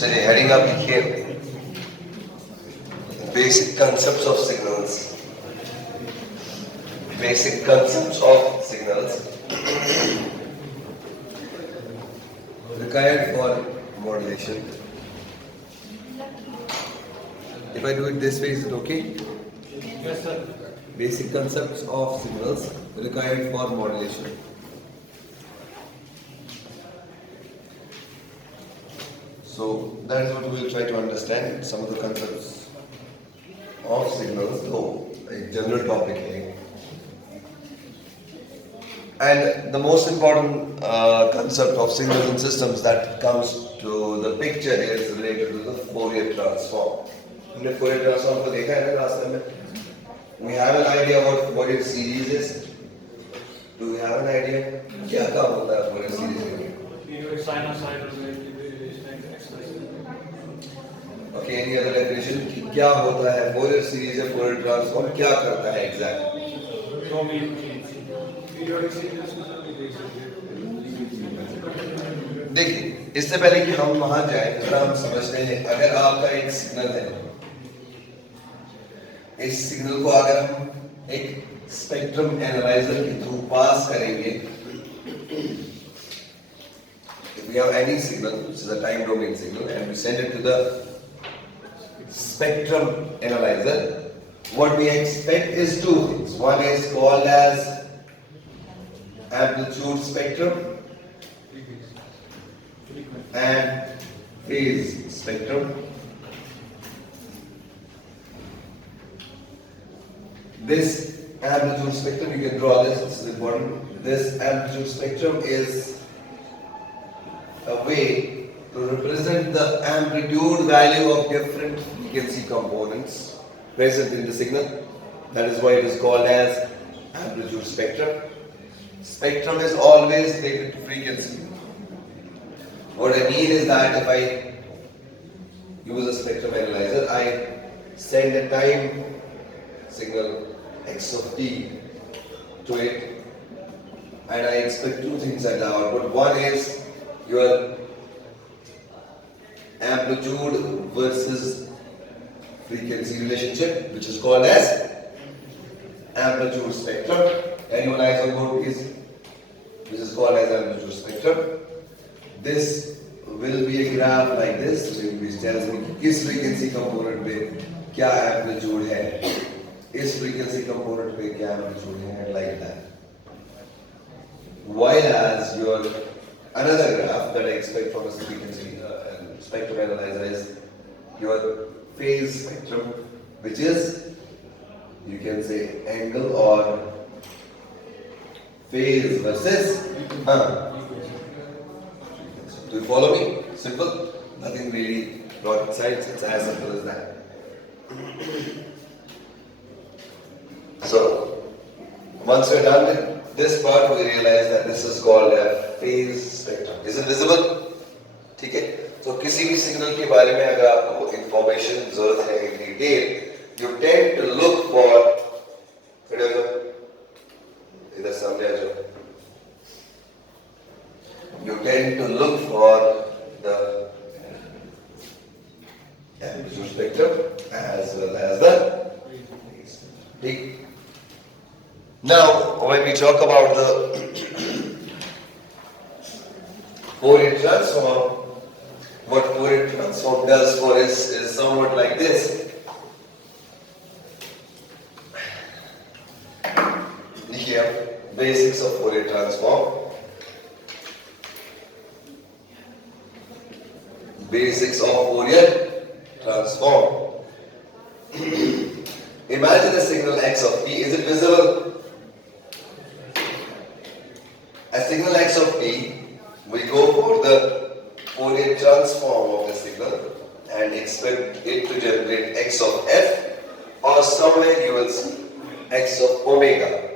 चलिए हेडिंग आप लिखिए basic concepts of signals. Basic concepts of signals required for modulation. If I do it this way, is it okay? Yes, sir. Basic concepts of signals required for modulation. So that is what we will try to understand. Some of the concepts of signals. So a general topic here. And the most important concept of signals and systems that comes to the picture is related to the Fourier transform. हमने Fourier transform को देखा है ना रास्ते में? We have an idea what Fourier series is. Do we have an idea? क्या काम होता है Fourier series में? Periodic sinusoidal wave expression. Okay, any other definition? कि क्या होता है Fourier series या Fourier transform क्या करता है exactly? Periodic sequence देखिए इससे पहले कि हम वहां जाएं थोड़ा हम समझते हैं अगर आपका एक सिग्नल है इस सिग्नल को अगर हम एक स्पेक्ट्रम एनालाइजर के थ्रू पास करेंगे if we have any signal which is a time domain signal and we send it to the spectrum analyzer what we expect is two things one is called as amplitude spectrum and phase spectrum. This amplitude spectrum, you can draw this is important. This amplitude spectrum is a way to represent the amplitude value of different frequency components present in the signal. That is why it is called as amplitude spectrum. Spectrum is always related to frequency. What I mean is that if I use a spectrum analyzer, I send a time signal x of t to it and I expect two things at the output. One is your amplitude versus frequency relationship which is called as amplitude spectrum. Anyone eyes on board please? Which is called as amplitude spectrum. This will be a graph like this which tells me किस frequency component पे क्या amplitude है इस frequency component पे क्या amplitude है like that. While as your another graph that I expect from a frequency spectrum analyzer is your phase spectrum which is you can say angle or phase versus do you follow me? Simple. Nothing really rocket science. It's as simple as that. So, once we're done with this part, we realize that this is called a phase spectrum. Is it visible? ठीक है? तो किसी भी signal के बारे में अगर आपको इंफॉर्मेशन जरूरत है in detail, you tend to look for खड़े हो जाओ इधर सामने आ जाओ you tend to look for the amplitude spectrum as well as the phase. Now, when we talk about the Fourier transform, what Fourier transform does for us is somewhat like this. Here, basics of Fourier transform. Basics of Fourier transform. Imagine a signal x of t. Is it visible? A signal x of t, we go for the Fourier transform of the signal and expect it to generate x of f or somewhere you will see x of omega.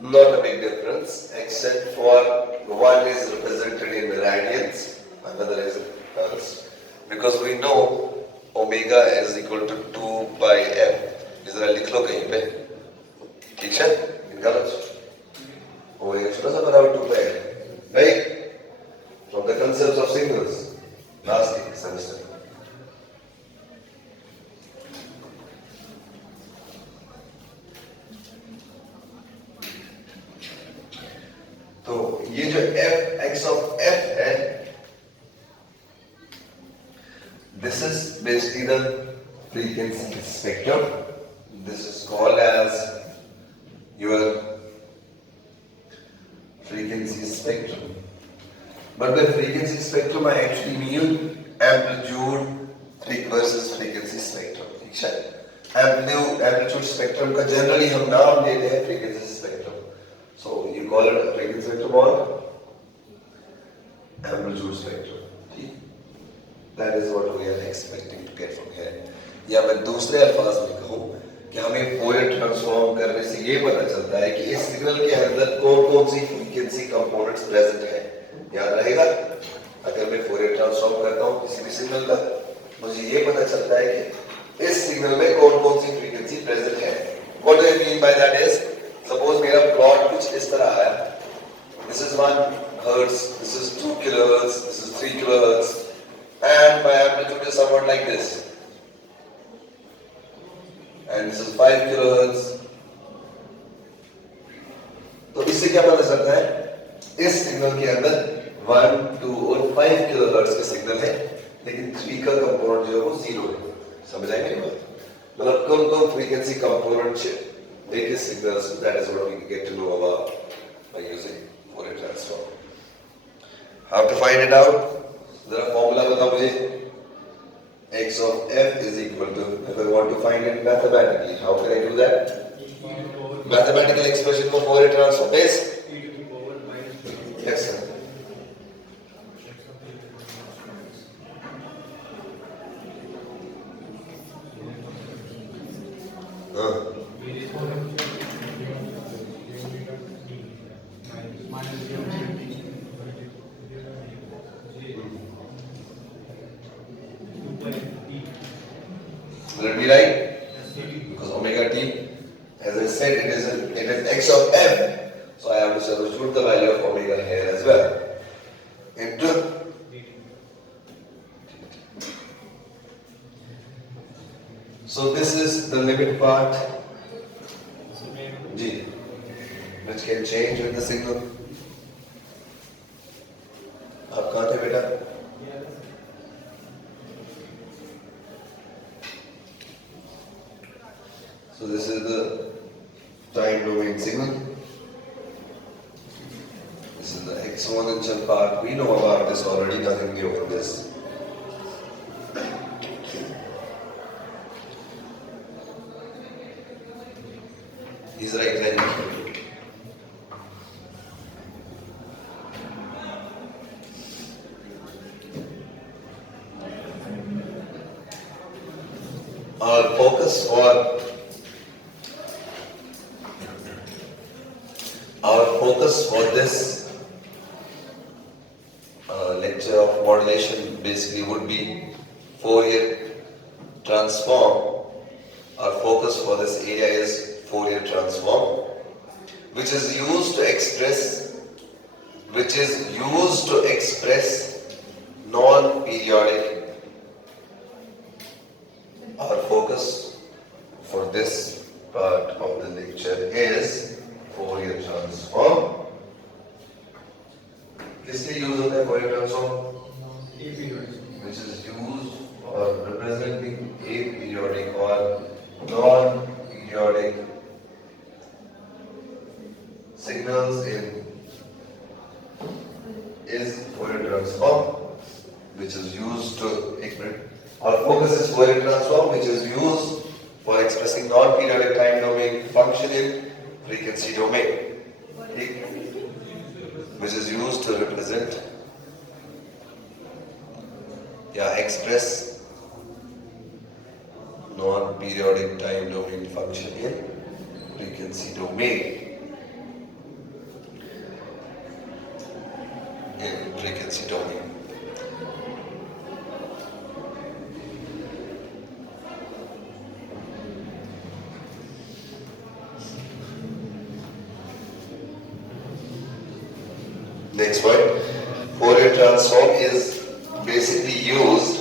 Not a big difference except for one is represented in radians, another is in hertz. Because we know omega is equal to 2 by f. इस तरह लिख लो कहीं पे, ठीक है? गलत. Omega छोटा सा बराबर 2 by f, right? From the concepts of signals, last semester. This is basically the frequency spectrum. This is called as your frequency spectrum. But by frequency spectrum I actually mean amplitude versus frequency spectrum. ठीक है? Amplitude spectrum का generally हम नाम देते हैं frequency spectrum. So you call it a frequency spectrum or amplitude spectrum. ठीक? That is what we are expecting to get from here. या मैं दूसरे अल्फाज में कहूँ कि हमें फोरियर ट्रांसफॉर्म करने से ये पता चलता है कि इस सिग्नल के अंदर कौन कौन सी फ्रीक्वेंसी कंपोनेंट्स प्रेजेंट है. याद रहेगा, अगर मैं फोरियर ट्रांसफॉर्म करता हूँ किसी भी सिग्नल का, मुझे ये पता चलता है कि इस सिग्नल में कौन कौन सी फ्रीक्वेंसी प्रेजेंट है. What do I mean by that is, suppose मेरा प्लॉट कुछ इस तरह है. This is 1 hertz, this is 2 kilohertz, this is 3 kilohertz, and my amplitude is somewhat like this. And this is 5 kilohertz. तो इससे क्या पता चलता है? इस सिग्नल के अंदर 1, 2 और 5 किलोहर्ट्ज के सिग्नल है, लेकिन 3 का कंपोनेंट जो है वो 0 है. समझ आएगी मेरी बात? मतलब कौन कौन फ्रीक्वेंसी कंपोनेंट है इस signals. That is what we get to know about by using Fourier transform. How to find it out? जरा फॉर्मूला बताओ मुझे. x of f is equal to, if I want to find it mathematically, how can I do that? Mathematical expression for Fourier transform is e to the power minus b. yes sir. Will it be right? Because omega t, as I said, it is x of f, so I have to substitute the value of omega here as well. Into so this is the limit part, G, which can change with the signal. आप कहाँ थे बेटा? So this is the time domain signal. This is the exponential part. We know about this already, nothing new in this. He's right then. Our focus for this lecture of modulation basically would be Fourier transform. Our focus for this area is Fourier transform, which is used to express non-periodic. Our focus for this part of the lecture is Fourier transform. किसके use होता है Fourier transform? Which is used for representing aperiodic or non-periodic signals is Fourier transform, which is used to our focus is Fourier transform, which is used for expressing non-periodic time domain function in frequency domain, which is used to represent express non-periodic time domain function in frequency domain. Next point, Fourier transform is basically used.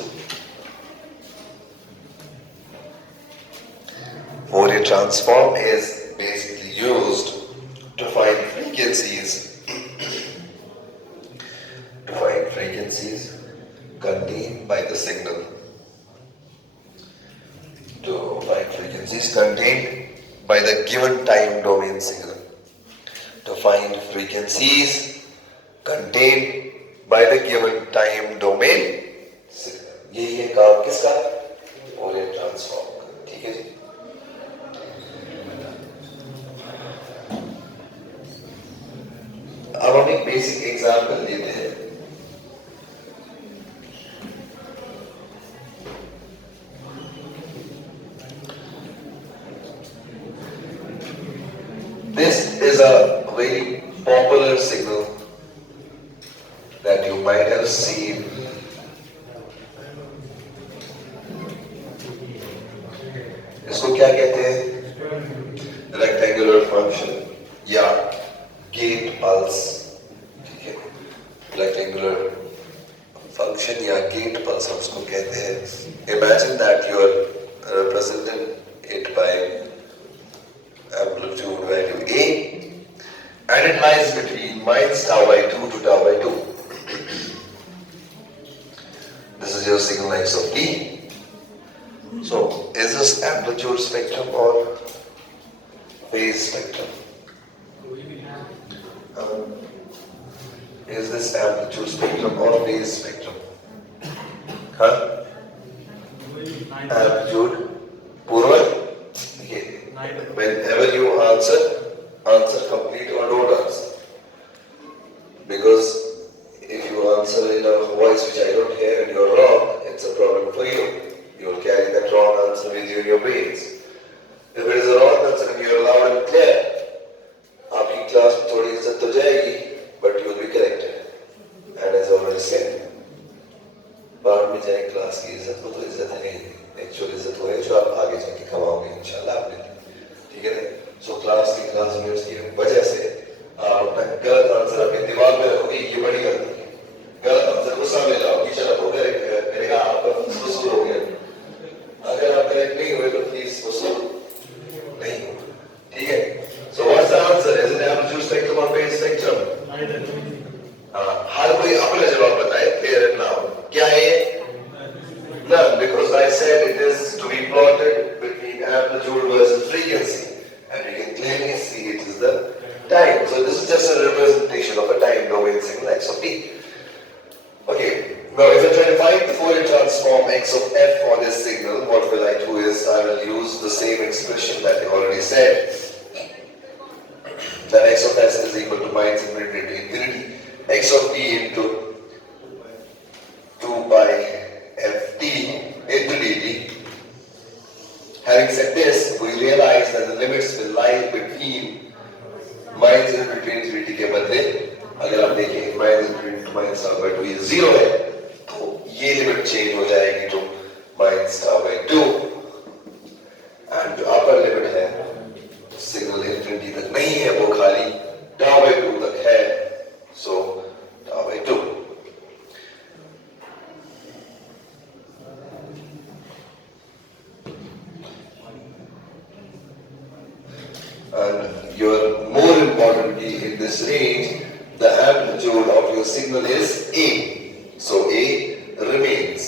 Fourier transform is basically used to find frequencies. Contained by the signal. frequencies contained by the given time domain signal. To find frequencies contained by the given time domain signal. ये काम किसका? Fourier transform का. ठीक है जी. अब हम एक basic example लेते हैं. This is a very popular signal that you might have seen. इसको क्या कहते हैं? रेक्टेंगुलर फंक्शन या गेट पल्स. ठीक है, रेक्टेंगुलर फंक्शन या गेट पल्स हम उसको कहते हैं. Imagine that you are representing it by amplitude value A, and it lies between minus tau by 2 to tau by 2. This is your signal x of t. So, is this amplitude spectrum or phase spectrum? Is this amplitude spectrum or phase spectrum? Huh? Amplitude, Purva? Whenever you answer complete or don't answer. Because if you answer in a voice which I don't hear and you're wrong, it's a problem for you. You will carry that wrong answer with you in your brains. If it is a wrong answer and you're loud and clear, आपकी class में थोड़ी इज्जत तो जाएगी, but you will be corrected. And as I already said, बाद में जाए class की इज्जत को तो इज्जत है नहीं. एक्चुअल इज्जत वो है जो आप आगे जाके कमाओगे इंशाल्लाह अपने लिए. ठीक है ना? सो क्लास यूनिट्स की वजह से आप अपना गलत आंसर अपने दिमाग में रखोगे. ये बड़ी गलती है. गलत आंसर को सामने लाओ. टीचर आपको करेगा, आपका वसूल हो गया. अगर आप करेक्ट नहीं हुए तो फीस वसूल नहीं होगा. ठीक है? So what's the answer? Is it amplitude spectrum और फेज स्पेक्ट्रम? हर कोई अपना जवाब बताए. फेयर एंड नाउ क्या है ये? None, because I said it is to be plotted between amplitude versus frequency, and you can clearly see it is the time. So this is just a representation of a time domain signal x of t. Okay, now if I try to find the Fourier transform x of f for this signal, what will I do is I will use the same expression that I already said. That x of s is equal to minus infinity to infinity x of t into 2 by ft into dt. Having said this, we realize that the limits will lie between minus infinity to infinity के बदले अगर आप देखें minus infinity to minus tau by 2 ये 0 है, तो ये limit change हो जाएगी to minus tau by 2, and जो अपर लिमिट है सिग्नल infinity तक नहीं है, वो खाली tau by 2 तक है. So tau by 2. And your more importantly in this range, the amplitude of your signal is A. So A remains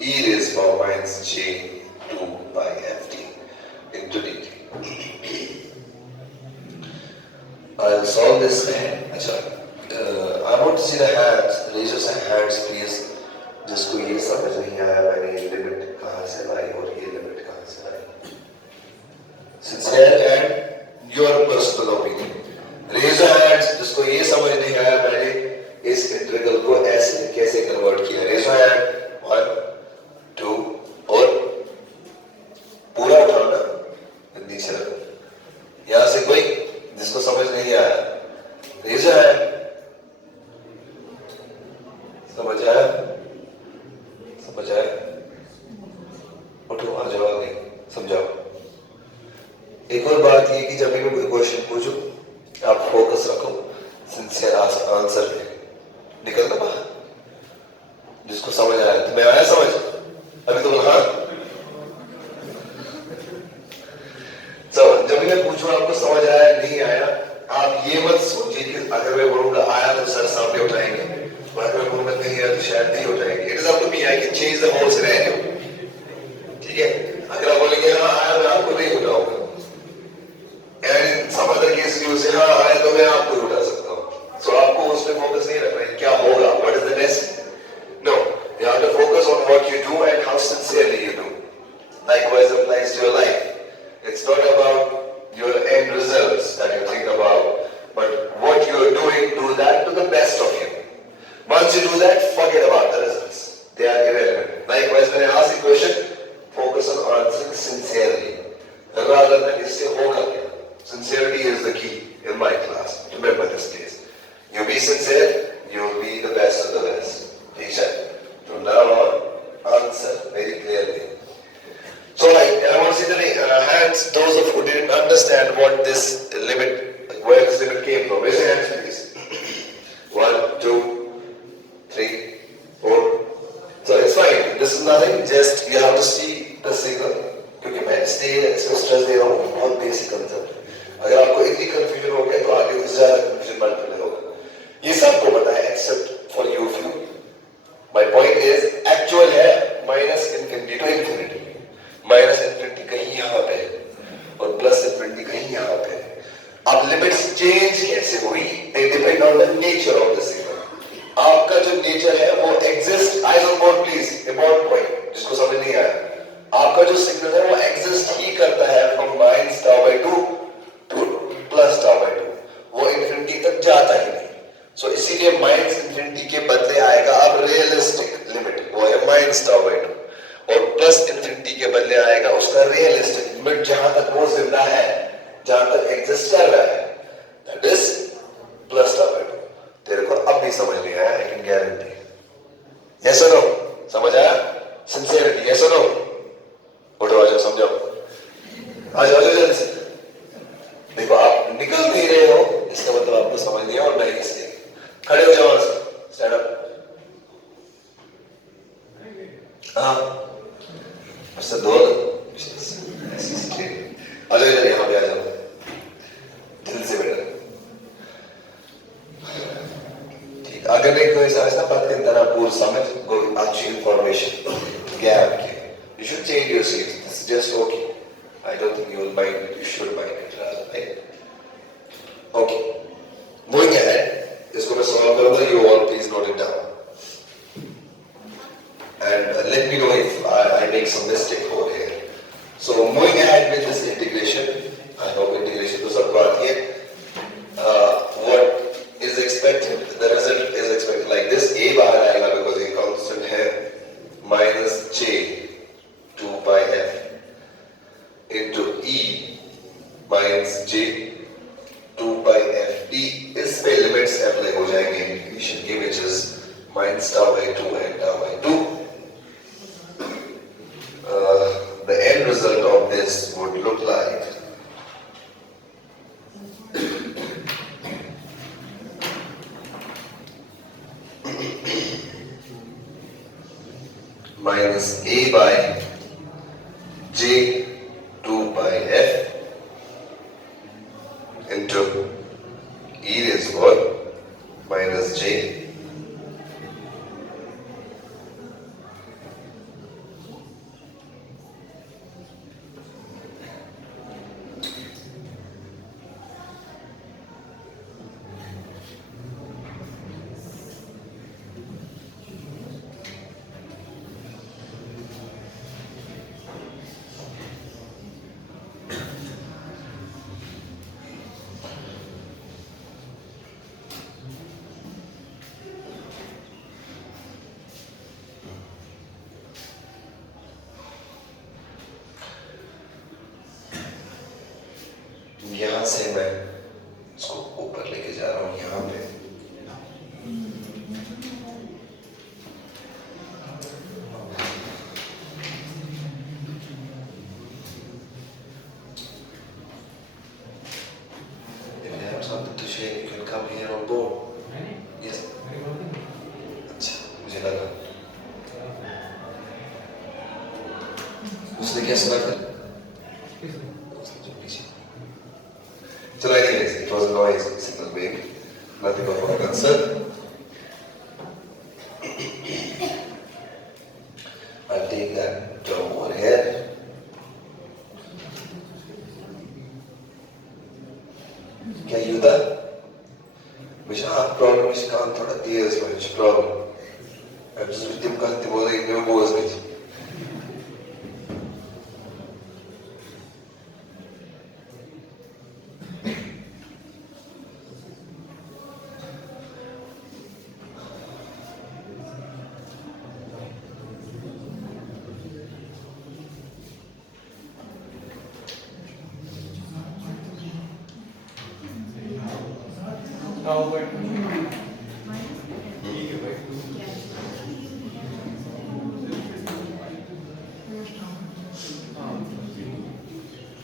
e raised to power minus j2 by ft into dt. I'll solve this. I want to see the hands. Raise your hands please. जिसको ये समझ नहीं आया मैंने ये limit कहाँ से लाई और ये लिमिट कहाँ से लाई. Sincere and your personal opinion. Raise your hands जिसको ये समझ नहीं आया मैंने इस इंटीग्रल को ऐसे कैसे कन्वर्ट किया. Raise your hand. 1, 2 और पूरा उठाना नीचे रखो. यहाँ से कोई जिसको समझ नहीं आया. Raise your hand. समझ आया? समझ आया? उठो आ जाओ आगे समझाओ. एक और बात ये कि जब भी मैं कोई क्वेश्चन पूछूं आप फोकस रखो सिंसियर आंसर पे. निकलना बाहर. जिसको समझ आया तुम्हें आया समझ अभी तो हाँ. तो जब भी मैं पूछूं आपको समझ आया नहीं आया, आप ये मत सोचिए कि अगर मैं बोलूंगा आया तो सर सामने उठाएंगे, अगर मैं बोलूंगा नहीं आया तो शायद नहीं उठाएंगे. It is up to me. I can change the whole scenario. ठीक है? अगर आप बोलेंगे हाँ आया मैं आपको नहीं उठाऊंगा what this limit, where this limit came from. Raise your hands, please. 1, 2, 3, 4. So it's fine. This is nothing. Just you have to see the signal. क्योंकि मैं इसलिए इसको स्ट्रेस दे रहा हूँ, बहुत बेसिक कंसेप्ट है. अगर आपको इतनी कंफ्यूजन हो गया तो आगे तो ज्यादा कंफ्यूजन मल्टीप्लाई होगा. ये सबको पता है except for you few. My point is actual है minus infinity to infinity. Minus infinity कहीं यहाँ पे और प्लस इन्फिनिटी कहीं यहाँ पे. अब लिमिट्स चेंज कैसे हुई? They depend on the nature of the signal. आपका जो नेचर है वो exist. Eyes on board please. Important point जिसको समझ नहीं आया. आपका जो सिग्नल है वो एग्जिस्ट ही करता है from minus tau by 2 to plus tau by 2. वो इन्फिनिटी तक जाता ही नहीं. सो इसीलिए माइनस इन्फिनिटी के बदले आएगा अब रियलिस्टिक लिमिट, वो है माइनस टाउ बाय 2. और प्लस इन्फिनिटी के बदले आएगा उसका रियलिस्टिक लिमिट जहां तक वो जिंदा है, जहां तक एग्जिस्ट कर रहा है, that is plus tau by 2. तेरे को अब नहीं समझ नहीं आया, आई कैन गारंटी. यस और नो? समझ आया? सिंसियरिटी. यस और नो? उठो, आ जाओ, समझाओ. आ जाओ जल्दी से. देखो आप निकल नहीं रहे हो, इसका मतलब आपको समझ नहीं है और नहीं. इसलिए खड़े हो जाओ. Stand up. हाँ उससे दो आ जाओ इधर, यहाँ पे आ जाओ. दिल से बेटा. ठीक. अगर नहीं कोई समझना पत्ते की तरह पूर्ण समझ कोई अच्छी इंफॉर्मेशन गैप की. You should change your seats. This is just okay. I don't think you will mind it. You should mind it rather, right? Okay. Moving ahead. इसको मैं solve करूँगा. You all please note it down. And let me know if I make some mistake over here. So moving ahead with this integration. I hope integration तो सबको आती है. What is expected? The result is expected like this. A बाहर आएगा because ये constant है. Minus J 2 pi f into E minus J 2 pi f d. इस पे लिमिट्स अप्लाई हो जाएंगे इंटीग्रेशन के, which is minus tau by 2 and tau by 2. The end result of this would look like minus A by J 2 pi f into e raised to power minus J यहाँ से मैं इसको ऊपर लेके जा रहा हूँ. यहाँ पे if you have something to share, you can come here on board. Yes. अच्छा, मुझे लगा उसने क्या सुना था? So anyways, it was a noise signal wave, nothing of our concern. I'll take that term over here. क्या युद्ध? विशाल problem इसका थोड़ा तेज है विश प्रॉब्लम. अब जिस वित्तीय कहते बोल रहे हैं वो बोझ नहीं.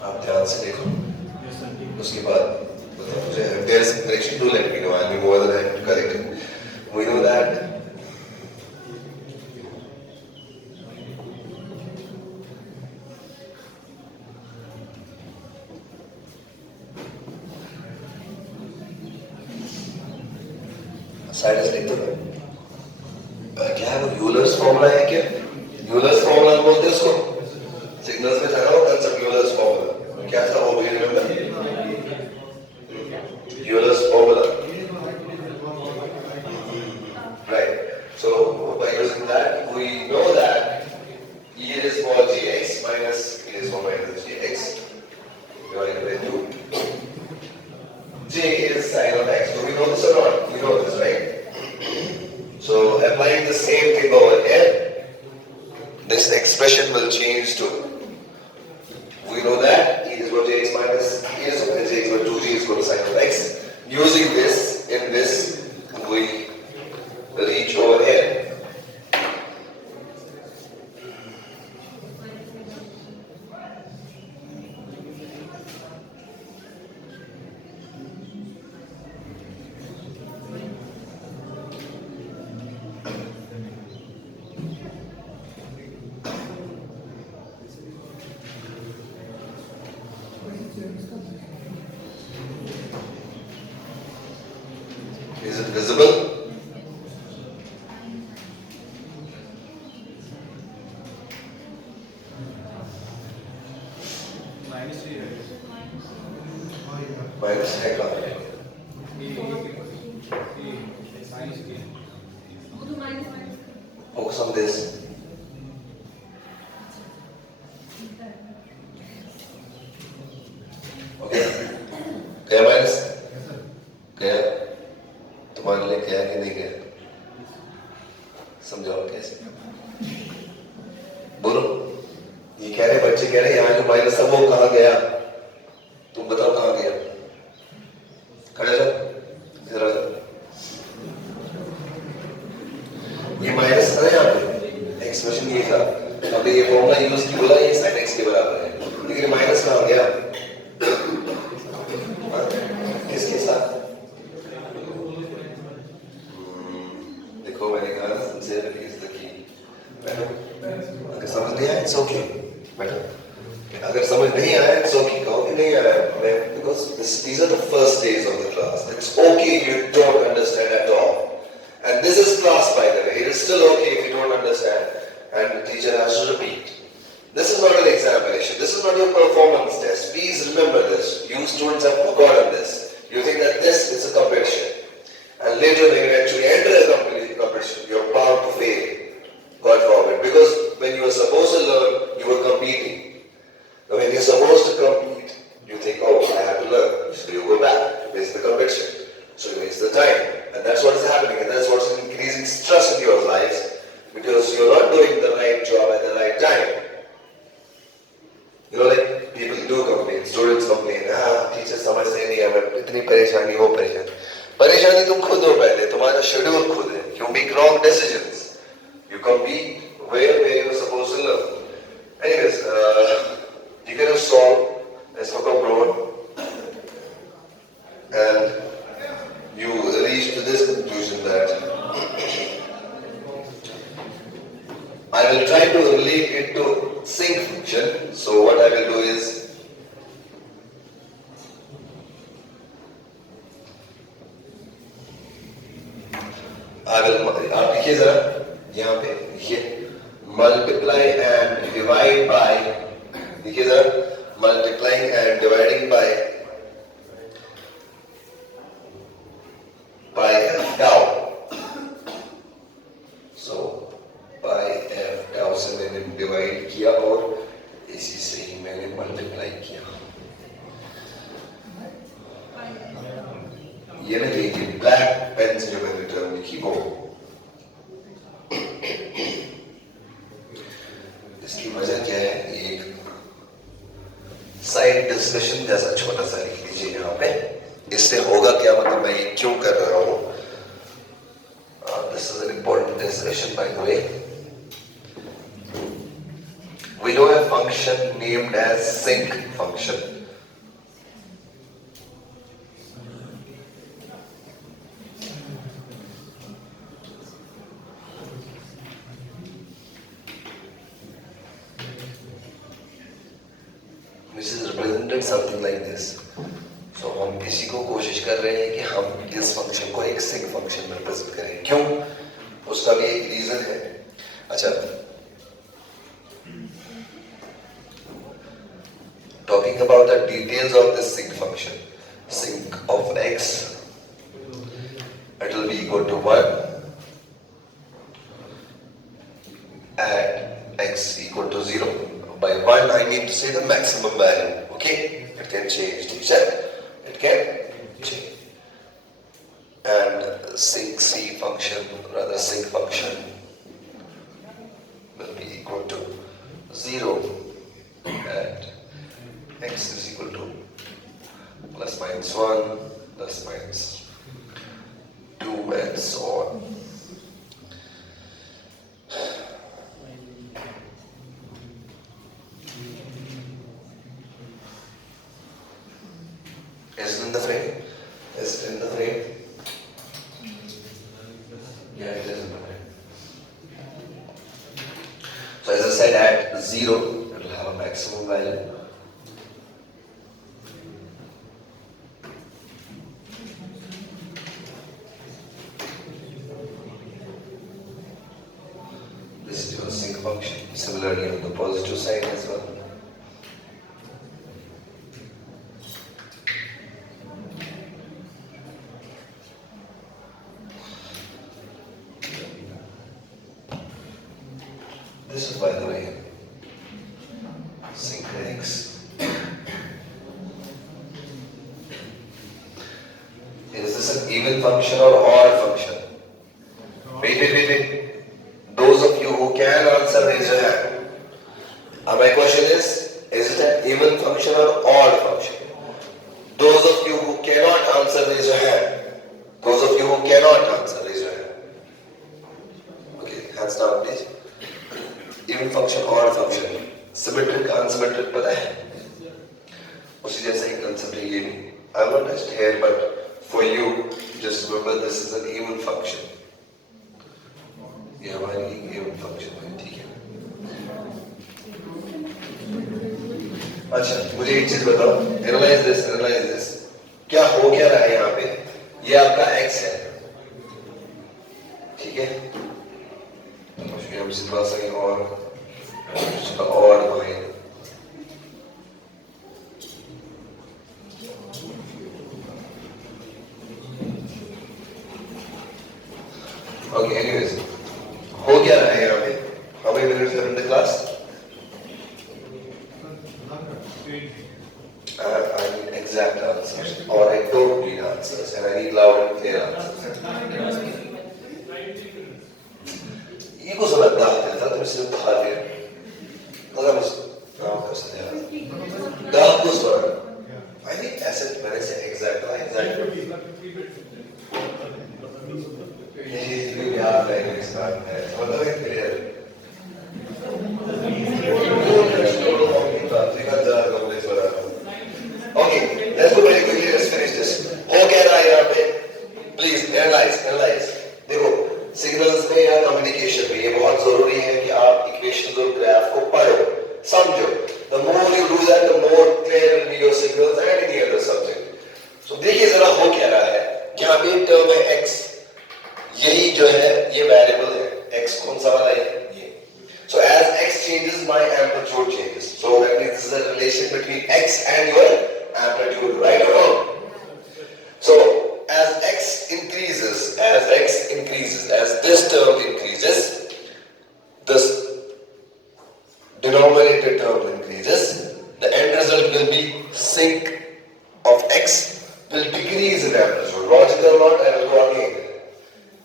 आप ध्यान से देखो. उसके बाद मुझे there is a correction, do let me know. I'll be more than happy to correct it. We know that side से लिख दो। क्या है वो यूलर्स फॉर्मूला है क्या? यूलर्स फॉर्मूला बोलते हैं उसको। सिग्नल्स में था ना वो कंसेप्ट यूलर्स फॉर्मूला। क्या था वो, मुझे remember? Euler's formula. Right. So by using that, we know that E is for gx minus E is for minus gx divided by 2. J is sin of x. Do we know this or not? We know this, right? So applying the same thing over here, this expression will change to, we know that E is equal to x minus E is equal to x equal to 2G is equal to sin of x. Using this, in this, we reach over here. Is it visible? Minus 3 है। Minus है कहाँ है? Minus 3। Focus on this. Okay. गया minus? गया? तुम्हारे लिए गया कि नहीं गया? समझाओ कैसे? बोलो। ये कह रहे बच्चे कह रहे यहाँ जो माइनस है वो कहाँ गया? तुम बताओ कहाँ गया? खड़े जाओ, इधर आ जाओ। ये माइनस था ना यहाँ पे, एक्सप्रेशन ये था। हमने ये फॉर्मूला यूज की, बोला ये sin x के बराबर है, लेकिन माइनस कहाँ गया? किसके साथ? देखो मैंने कहा ना, sincerity is the key. बैठो, अगर समझ नहीं आया, it's okay. बैठो, अगर समझ नहीं आया, it's okay. कहो कि नहीं आया, because these are the first days of the class. It's okay if you don't understand at all. And this is class, by the way. It is still okay if you don't understand, and the teacher has to repeat. This is not an examination. This is not your performance test. Please remember this. You students have forgotten this. You think that this is a competition. And later when you actually enter a competition, you're bound to fail. God forbid. Because when you were supposed to learn, you were competing. Now when you're supposed to compete, you think, oh, I have to learn. So you go back. Waste the competition. So you waste the time. And that's what is happening. And that's what's increasing stress in your lives. Because you're not doing the right job at the right time. You know, like people do complain, students complain, teacher समझते नहीं है, but इतनी परेशानी हो परेशानी. परेशानी तुम खुद हो पहले, तुम्हारा शेड्यूल खुद है. You make wrong decisions. You compete where you're supposed to learn. Anyways, you can have solved as for compromise, and you reach to this conclusion that I will try to relate it to sync function. So what I will do is I will, आप लिखिए जरा यहाँ पे लिखिए multiply and divide by, लिखिए जरा multiplying and dividing by f tau. So by f tau से मैंने डिवाइड किया और इसी से ही मैंने मल्टीप्लाई किया. ये ना देखिए ब्लैक पेन से जो मैंने टर्म लिखी वो, इसकी वजह क्या है? एक साइड डिस्कशन जैसा छोटा सा लिख लीजिए यहाँ पे. इससे होगा क्या, मतलब मैं ये क्यों कर रहा हूँ? This is an important discussion, by the way. We know a function named as sync function. which is represented something like this. So हम इसी को कोशिश कर रहे हैं कि हम इस फंक्शन को एक सिग फंक्शन में रिप्रेजेंट करें. क्यों? उसका भी एक रीजन है. अच्छा, talking about the details of this sig function, sig of x, it will be equal to 1 at x equal to 0. By 1 I mean to say the maximum value. Okay, it can change, teacher. It can change. And sig c function, rather sig function, will be equal to 0 at x is equal to plus minus 1, plus minus 2, and so on. Is it in the frame? Is it in the frame? Yeah, it is in the frame. So as I said, at 0, it will have a maximum value. This is your sig function. Similarly on the positive side as well. This is, by the way, sig x. Is this an even function or odd function? Wait. Those of you who can answer, raise your hand. My question is it an even function or odd function? Those of you who cannot answer, raise your hand. Those of you who cannot answer, raise your hand. Okay, hands down please. Even function, odd function, symmetric, unsymmetric, पता है? उसी जैसा ही concept है ये भी. I'm not just here, but for you, just remember this is an even function. ये हमारी even function है, ठीक है? अच्छा, मुझे एक चीज बताओ. Analyze this. क्या हो क्या रहा है यहाँ पे? ये आपका x है, ठीक है? हम थोड़ा सा और बनाएंगे. Okay, anyways, हो क्या रहा है यहाँ पे? How many minutes are in the class? I need exact answers, or I don't need answers, and I need loud and clear answers. ये को समझ ना आता था तो सिर्फ था ले मगर बस नाम कर सकते हैं दाग को स्वर I think asset मैंने से exact ये याद है इस बात में मतलब एक clear Okay, let's go very quickly. Let's finish this. हो क्या रहा है यहाँ पे? Please analyze. देखो सिग्नल्स में या कम्युनिकेशन में ये बहुत जरूरी है कि आप इक्वेशंस और ग्राफ को पढ़ो, समझो. The more you do that, the more clear will be your signals and any other subject. So देखिए जरा हो क्या रहा है. यहाँ पे टर्म है x. यही जो है ये वेरिएबल है. x कौन सा वाला है? ये. So as x changes, my amplitude changes. So that means this is a relation between x and your amplitude, right or wrong? So as x increases, as this term increases, this denominator term increases, the end result will be sig of x will decrease in amplitude. Logical or not, I will go again.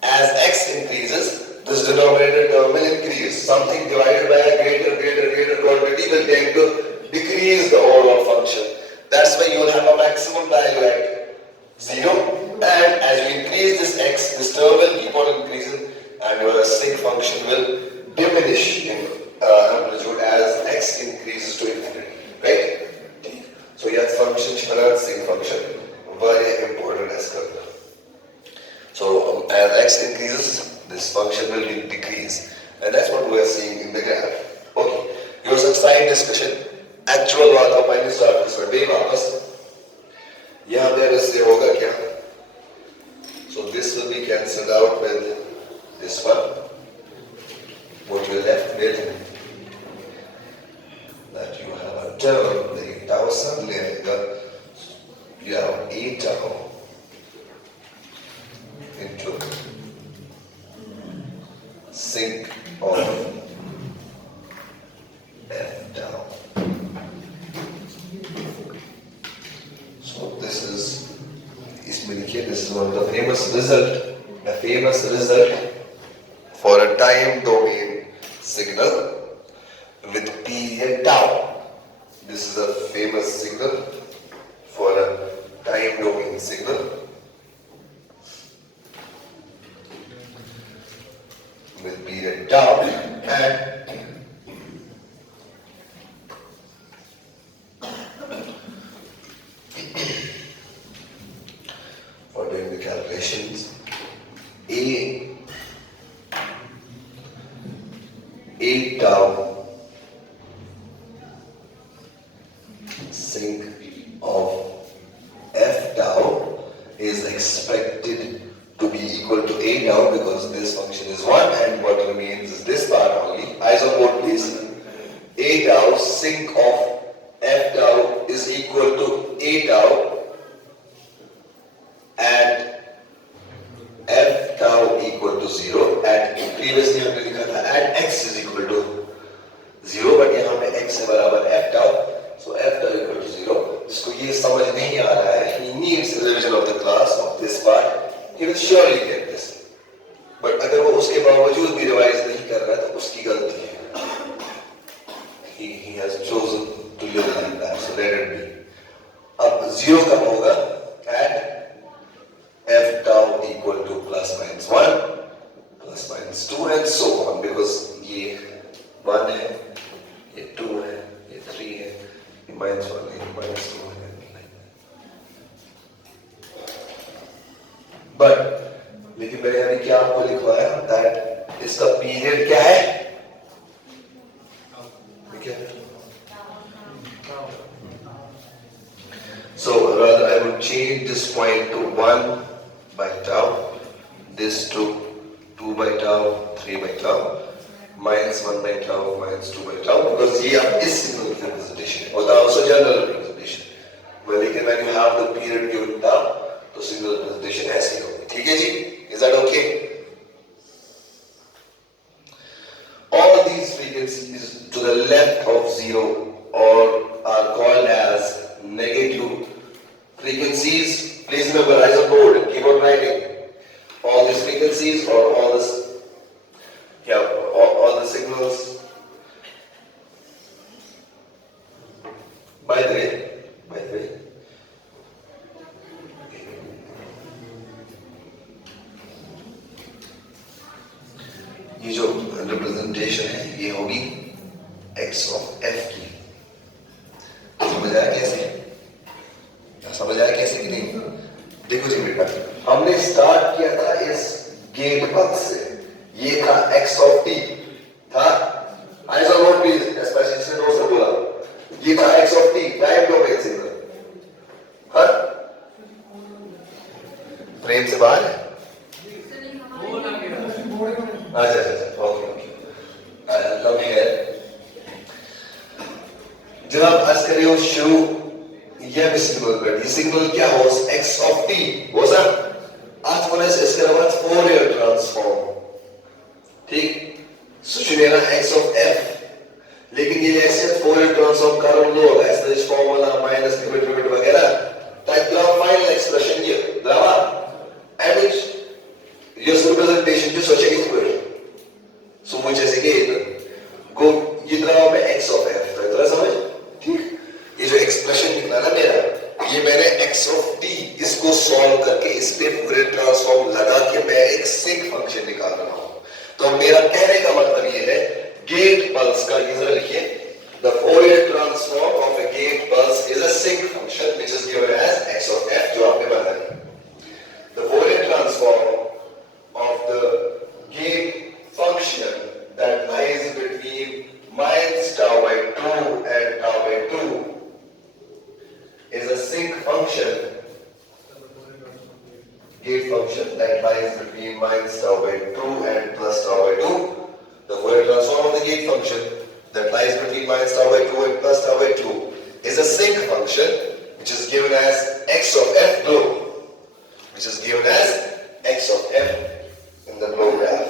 As x increases, this denominator term will increase. Something divided by a greater quantity will tend to decrease the overall function. That's why you will have a maximum value at 0. And as you increase this x, this term will keep on increasing and your sig function will diminish in amplitude as x increases to infinity. Right? So yes, function sig function very important as well. So as x increases, this function will decrease, and that's what we are seeing in the graph. Okay, here's a side discussion. Actual वाला minus वे वापस यहाँ पे अब इससे होगा क्या? So this will be cancelled out with this one. What you're left with, that you have a term, the tau suddenly you have a tau into sink of f tau. So this is one of the famous result for a time domain signal with period tau. This is a famous signal for a time domain signal with period tau, and for doing the calculations, a tau sink of f tau is expected to be equal to a tau, because this function is 1 and what remains is this part only. Eyes on board please. A tau sink of f tau is equal to a tau and f tau equal to 0 at previously हमने लिखा था at x is equal to 0, but यहाँ पे x है बराबर f tau, so f tau equal to 0. जिसको ये समझ नहीं आ रहा है, he needs a revision of the class of this part. He will surely get this. But अगर वो उसके बावजूद भी रिवाइज नहीं कर रहा है तो उसकी गलती है. He has chosen to live like that, so let it be. अब 0 कब होगा? At f tau equal to plus minus 1, plus minus 2 and so on, because ये 1 है, ये 2 है, ये 3 है, ये minus 1 है, ये minus 2 है. But लेकिन मैंने अभी क्या आपको लिखवाया that इसका पीरियड क्या है? क्या है? So rather I would change this point to 1 by tau, this to 2 by tau, 3 by tau, minus 1 by tau, minus 2 by tau, because ये अब इस सिग्नल की representation है, और tau also general representation. लेकिन when you have the period given tau, तो signal representation ऐसी होगी. ठीक है जी? Is that okay? All these frequencies to the left of 0 are called as negative frequencies. Please remember, eyes on board and keep on writing. All these frequencies or all the signals. By the way, ये जो representation है ये होगी x of f की. समझ आया कैसे? समझ आया कैसे कि नहीं? देखो जी बेटा, हमने स्टार्ट किया था इस गेट पथ से, ये था x of t था. eyes on board please, specially जिसने नोट से बोला, ये था x of t time domain signal. हाँ, फ्रेम से बाहर है. अच्छा, ओके. Come here. जब आप आज करिए हो शुरू, यह भी सिग्नल कर, ये सिग्नल क्या हो? x of t हो सर. आज बोले इसके बाद फोरियर ट्रांसफॉर्म. ठीक, सुनेना x of f, लेकिन ये जैसे फोरियर ट्रांसफॉर्म कारण लो होगा, ऐसे इस फॉर्मूला माइनस लिमिट वगैरह टाइप का फाइनल एक्सप्रेशन ये द्रवा एंड ये रिप्रेजेंटेशन जो सोचेंगे स्क्वायर. सो मुझे जैसे कि गो ये द्रवा में x of f तो इतना समझ. ठीक, ये जो एक्सप्रेशन निकला ना मेरा, ये मैंने x of t इसको सॉल्व करके इस पे पूरे ट्रांसफॉर्म लगा के मैं एक सिंक फंक्शन निकाल रहा हूं. तो मेरा कहने का मतलब ये है, गेट पल्स का ये जरा लिखिए, the Fourier transform of a gate pulse is a sinc function which is given as x of f जो आपने बनाया. The Fourier transform of the gate function that lies between minus tau by 2 and tau by 2 function that lies between minus tau by 2 and plus tau by 2 is a sinc function which is given as x of f below, which is given as x of f in the below graph,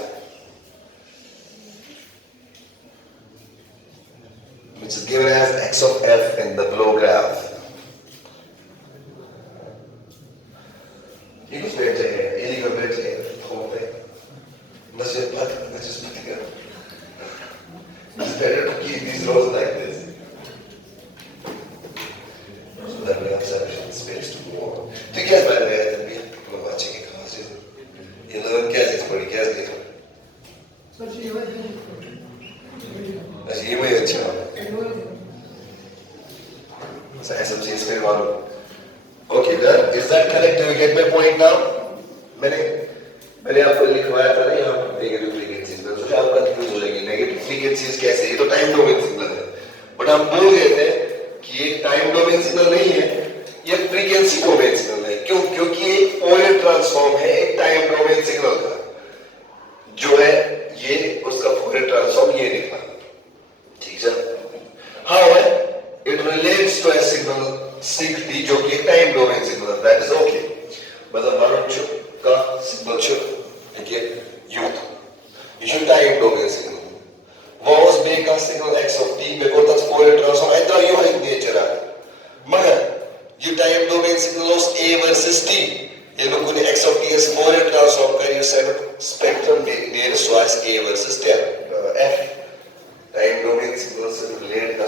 which is given as x of f in the below graph. ये कुछ बैठ जाएगा, ये लिखो बैठ जाएगा, हो गए, नजर मत करो. It's better to keep these rows like this, so that we have sufficient space to move on. तो क्या बन गया है तभी? हम बच्चे की कहाँ से? ये लोग क्या चीज़ पढ़ी, क्या देखो? अच्छा ये वही अच्छा है. So ऐसा चीज़ फिर वालों. Okay, done. Is that correct? Do you get my point now? मैंने आपको लिखवाया था ना यहाँ पर नेगेटिव फ्रीक्वेंसीज में, सोचा आप कंफ्यूज हो जाएंगे. नेगेटिव फ्रीक्वेंसीज कैसे? ये तो टाइम डोमेन सिग्नल है. बट हम बोल गए थे कि ये टाइम डोमेन सिग्नल नहीं है, ये फ्रीक्वेंसी डोमेन सिग्नल है. क्यों? क्योंकि ये फोरियर ट्रांसफॉर्म है एक टाइम डोमेन सिग्नल का, जो है ये उसका फोरियर ट्रांसफॉर्म ये निकला. ठीक है. However, it relates to a signal sig t जो कि टाइम डोमेन सिग्नल है. That is okay. मतलब हमारा चुप का सिग्नल चुप, ठीक है, यूथ ये टाइम डोमेन सिग्नल. वॉज में का सिग्नल x of t में को तक फोरियर ट्रांसफॉर्म ऐसा यो है नेचर है. मगर ये टाइम डोमेन सिग्नल उस a वर्सेस t ये लोगों ने x of t as Fourier transform कर ये spectrum near so as a versus f. Time domain signal से रिलेट कर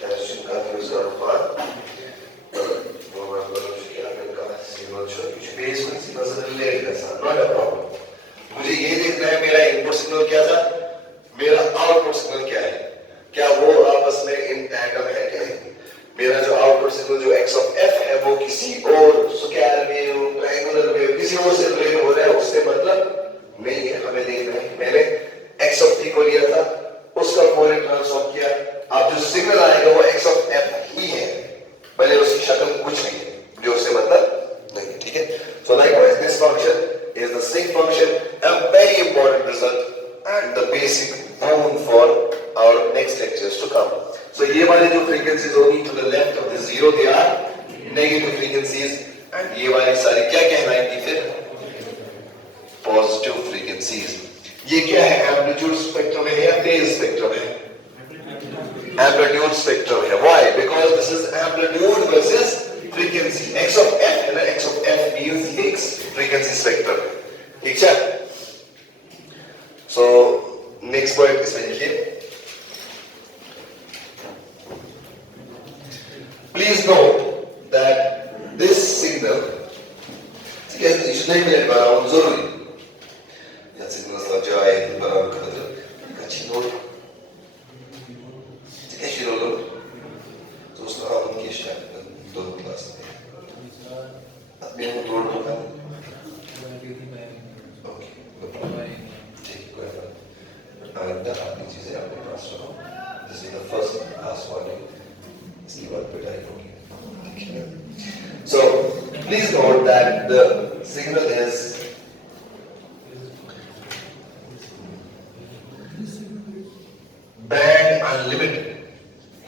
कैसे कंफ्यूज कर पा मुझे ये देखना है मेरा इनपुट सिग्नल क्या था, मेरा आउटपुट सिग्नल क्या है, क्या वो आपस में इन टैंगल है क्या नहीं. मेरा जो आउटपुट सिग्नल जो x of f है वो किसी और स्क्वायर वेव, ट्रायंगुलर वेव, किसी और से रिलेट हो रहा है, उससे मतलब नहीं है. हमें देखना है मैंने x of t को लिया था, उसका फोरियर ट्रांसफॉर्म किया. अब जो सिग्नल आएगा वो x of f ही है, भले उसकी शक्ल कुछ भी है, जो उससे मतलब नहीं. ठीक है. So likewise this function is the sinc function, a very important result and the basic bone for our next lectures to come. So ये वाली जो frequencies होगी to the left of the zero they are negative frequencies and ये वाली सारी क्या कहलाएंगी फिर? Positive frequencies. ये क्या है? एम्पलीट्यूड स्पेक्ट्रम है या फेज स्पेक्ट्रम है? एम्पलीट्यूड स्पेक्ट्रम है. Why? Because this is amplitude versus frequency. X of f है ना, x of f means x frequency spectrum. ठीक है. So next point इसमें लिखिए. Please note that this signal इसलिए मैं बता रहा हूँ जरूरी या सिग्नल समझ आए बराबर कर दो अच्छी नोट ऐसी लो तो उसका हम क्या शायद दो क्लास में अब मैं वो तोड़ दूँगा. ओके ठीक कोई बात आइंदा आपकी चीजें आपके पास रखो. This is the first class warning. इसकी बात पिटाई होगी. So please note that the signal is band unlimited.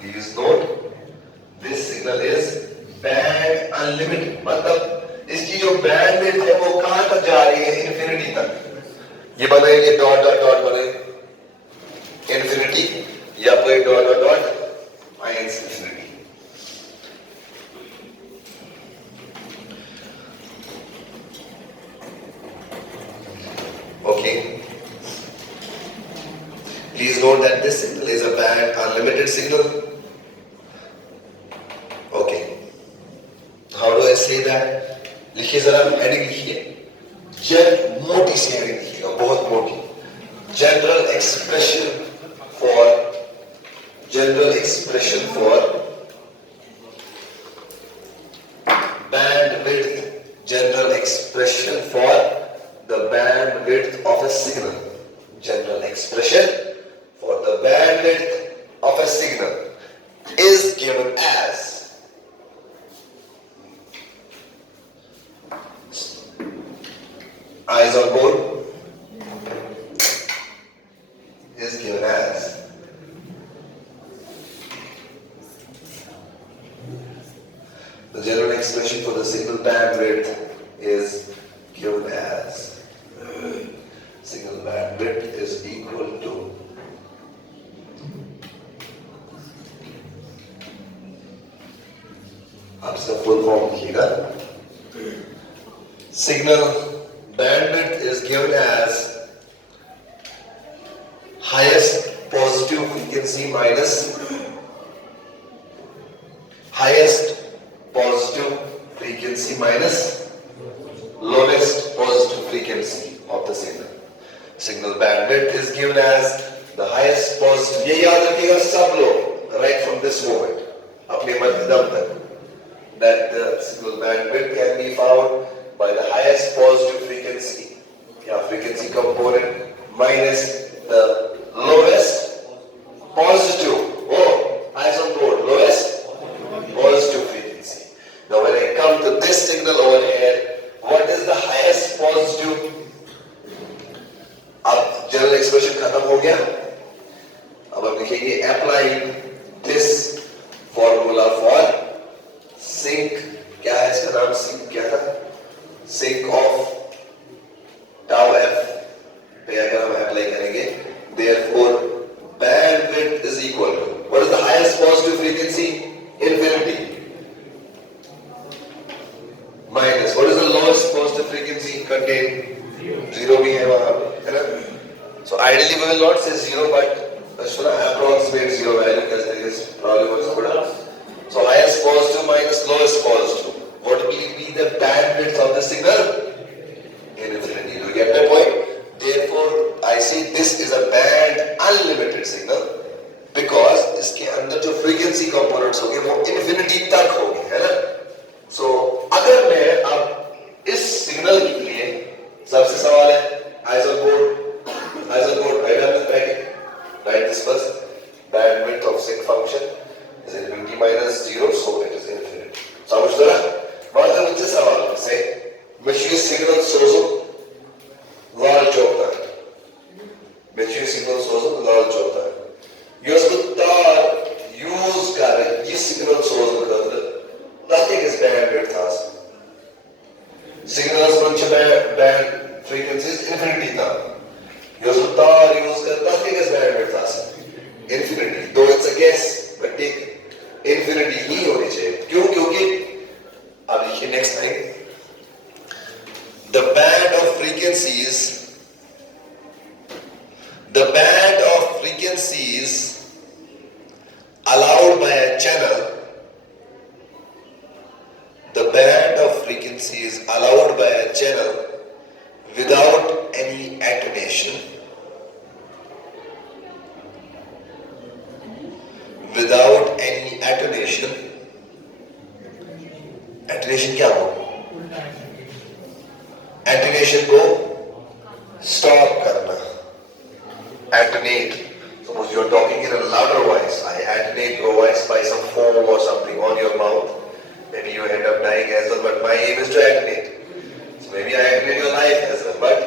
Please note this signal is band unlimited. मतलब इसकी जो बैंड विड्थ है वो कहां तक जा रही है? इंफिनिटी तक. ये बने ये डॉट डॉट डॉट बने इंफिनिटी या कोई dot dot dot minus infinity. Okay. Please note that this signal is a band unlimited signal. Okay. How do I say that? लिखिए जरा हेडिंग लिखिए. जब मोटी सी हेडिंग लिखिएगा, बहुत मोटी. General expression for band width. General expression for the band width of a signal. General expression for the band width of a signal is given as eyes on board is given as expression for the signal bandwidth is given as signal bandwidth is equal to आप सब full form लिखिएगा signal bandwidth is given as highest positive frequency minus highest positive frequency minus lowest positive frequency of the signal. Signal bandwidth is given as the highest positive. ये याद रखिएगा सब लोग right from this moment अपने मध्यम तक that the signal bandwidth can be found by the highest positive frequency या frequency component minus the lowest positive eyes on board lowest positive frequency. Now when I come to this signal over here, what is the highest positive? अब general expression खत्म हो गया. अब हम लिखेंगे applying this formula for sink. क्या है इसका नाम? sink क्या था? sink of tau f पे अगर हम अप्लाई करेंगे, therefore bandwidth is equal to what is the highest positive frequency? Infinity minus what is the lowest positive frequency contained? Zero भी है वहाँ है ना? So ideally we will not say zero, but should approximate zero value because there is probably what's good. So highest positive minus lowest positive. What will be the bandwidth of the signal? Infinity. Do you get my point? Therefore, I say this is a band unlimited signal because इसके अंदर जो frequency components होंगे वो infinity तक होंगे, है ना? So अगर मैं अब इस signal के लिए सबसे सवाल है eyes on board, write down the bracket, write this first. Bandwidth of sync function is infinity minus zero, so it is infinity. समझ रहा? बात मुझसे सवाल से machine signal source लाल चौकता है. machine signal source लाल चौकता है. ये उसको तार use कर रहे हैं. ये signal source कर nothing is bandwidth था. signals bunch band frequencies infinity था. ये उसको तार use कर nothing is bandwidth था. infinity. Though it's a guess, but take infinity ही होनी चाहिए. क्यों? क्योंकि अब देखिए next thing. The band of frequencies allowed by a channel, the band of frequencies allowed by a channel without any attenuation, attenuation क्या हो? Attenuation को stop करना. Attenuate. Suppose you are talking in a louder voice. I attenuate your voice by some foam or something on your mouth. Maybe you end up dying as well, but my aim is to attenuate. So maybe I attenuate your life as well. But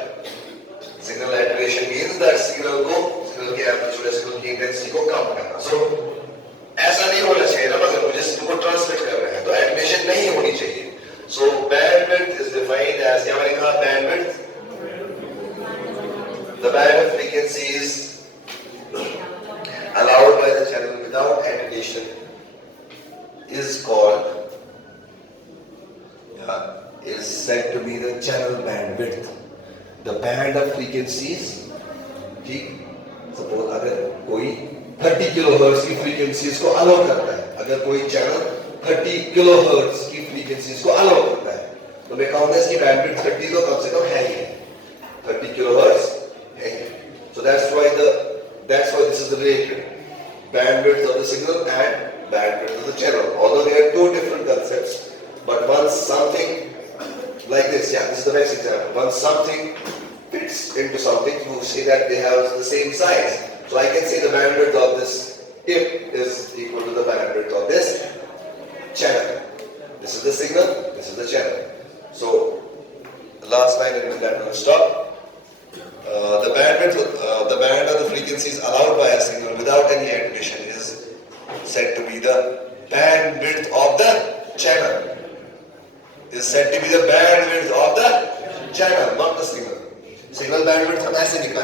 signal attenuation means that signal के amplitude, signal की intensity को कम करना. So ऐसा नहीं होना चाहिए ना, मगर मुझे सिग्नल को ट्रांसमिट कर रहे हैं तो एटेन्यूएशन नहीं होनी चाहिए. So bandwidth is defined as क्या मैंने कहा? bandwidth, the band of frequencies allowed by the channel without attenuation is called is said to be the channel bandwidth. The band of frequencies. ठीक. Suppose अगर कोई 30 kilohertz की frequencies को allow करता है, अगर कोई चैनल 30 किलोहर्ट्ज की फ्रीक्वेंसीज को अलाउ करता है, तो मैं कहूंगा इसकी बैंडविड्थ 30 तो कम से कम है ही. 30 किलोहर्ट्ज है. So that's why this is the related bandwidth of the signal and bandwidth of the channel. Although they are two different concepts, but once something like this, this is the next example. Once something fits into something, you say that they have the same size. So I can say the bandwidth of this tip is equal to the bandwidth of this channel. This is the signal, this is the channel. So the last line and with that we will stop. The band of the frequencies allowed by a signal without any attenuation is said to be the bandwidth of the channel. said to be the bandwidth of the channel, not the signal. Signal bandwidth हम ऐसे निकालेंगे.